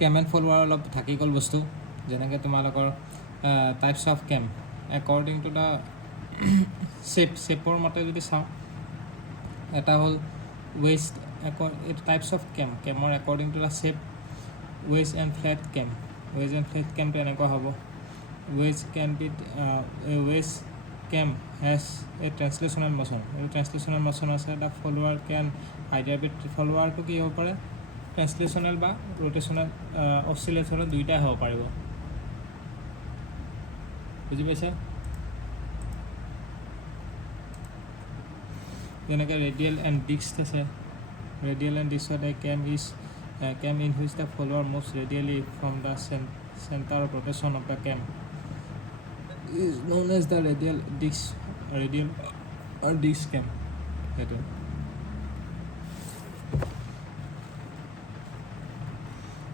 chemo and flower অলপ থাকি গ'ল বস্তু যেনেকৈ তোমালোকৰ types of cam according to the শ্বেপৰ মতে যদি চাওঁ এটা হ'ল ৱেষ্ট এইটো টাইপছ অফ কেমৰ according to the shape wedge and flat কেমটো এনেকুৱা হ'ব wedge can be wedge cam has a translational motion এই ট্ৰেন্সলেশ্যনেল ম'শ্যন আছে the follower can either be ফলোৱাৰটো কি হ'ব পাৰে ট্ৰেন্সলেশ্যনেল বা ৰোটেশ্যনেল অচিলেশ্যনেল দুইটাই হ'ব পাৰিব বুজি পাইছে যেনেকৈ ৰেডিয়েল এণ্ড ডিস্ক আছে ৰেডিয়েল এণ্ড ডিস্কত a cam in which the follower moves radially from the centre of rotation of the cam is known as the radial or disc cam সেইটো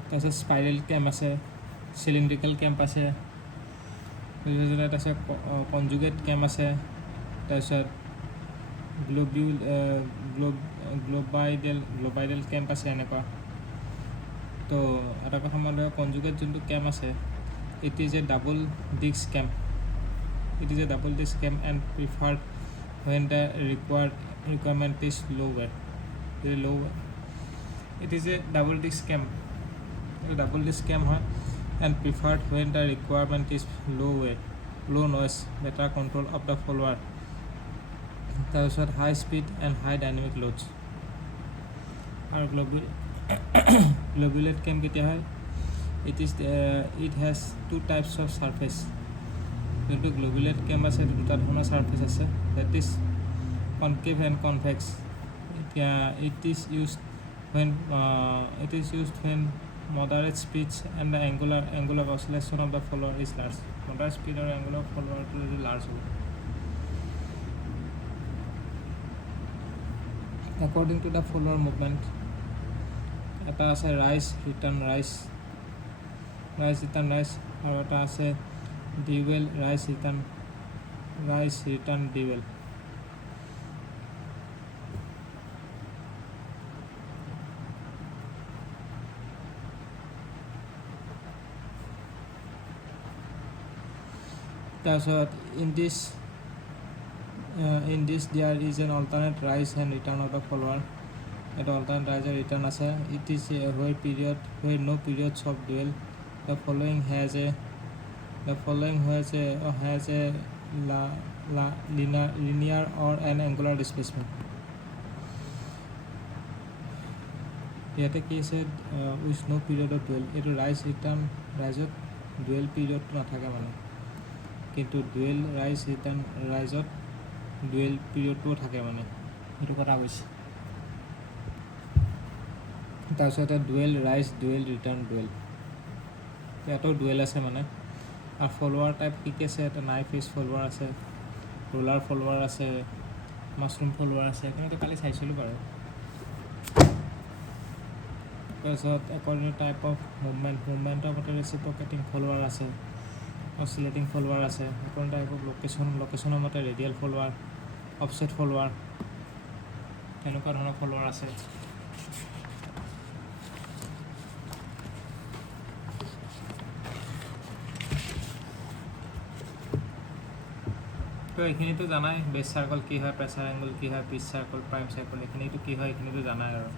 তাৰপিছত স্পাইৰেল কেম আছে চিলিণ্ড্ৰিকেল কেম্প আছে তাৰপিছত conjugate কেম আছে তাৰপিছত গ্ল'বাইডেল camp আছে এনেকুৱা তো এটা কথা মই ধৰক কনজুগেট যোনটো কেম্প আছে it is a double disc camp and preferred when the requirement is lower it is a double disc cam হয় and preferred when the requirement is low noise better control of the follower তাৰপিছত high speed and high dynamic loads আৰু globulate cam কেতিয়া হয় it has two types of surface যোনটো গ্ল'বুলেট কেম আছে দুটা ধৰণৰ surface আছে that is concave and convex এতিয়া it is used when moderate speed and the angular oscillation of the follower is large moderate speed আৰু angular follower টো যদি large হ'ব according to the follower movement এটা আছে rise return rise আৰু এটা আছে dual rise return dual তাৰপিছত in this there is an alternate rise and return of the follower এটা alternate rise and return আছে it is where no periods of dual the following has a linear or an angular displacement ইয়াতে কি আছে with no period of dual এইটো ৰাইজত dual period নাথাকে মানে কিন্তু dual ৰাইজত dual periodটো থাকে মানে এইটো কথা কৈছে তাৰপিছত dual rise dual return dual ইয়াতো dual আছে মানে আৰু ফলোৱাৰ টাইপ কি কি আছে এটা নাইফ ফেচ ফলোৱাৰ আছে ৰোলাৰ ফলোৱাৰ আছে মাছৰুম ফলোৱাৰ আছে এইখিনিতো কালি চাইছিলোঁ বাৰু তাৰপিছত একৰ্ডিং টাইপ অফ মুভমেণ্টৰ মতে ৰেচিপ্ৰকেটিং ফলোৱাৰ আছে অচিলেটিং ফলোৱাৰ আছে একৰ্ডিং টাইপ অফ লোকেশ্যনৰ মতে ৰেডিয়েল ফলোৱাৰ অফছেট ফলোৱাৰ তেনেকুৱা ধৰণৰ ফলোৱাৰ আছে তো এইখিনিতো জানাই বেছ চাৰ্কল কি হয় প্ৰেছাৰ এংগল কি হয় পিচ চাৰ্কল প্ৰাইম চাৰ্কল এইখিনিতো কি হয় এইখিনিতো জানাই আৰু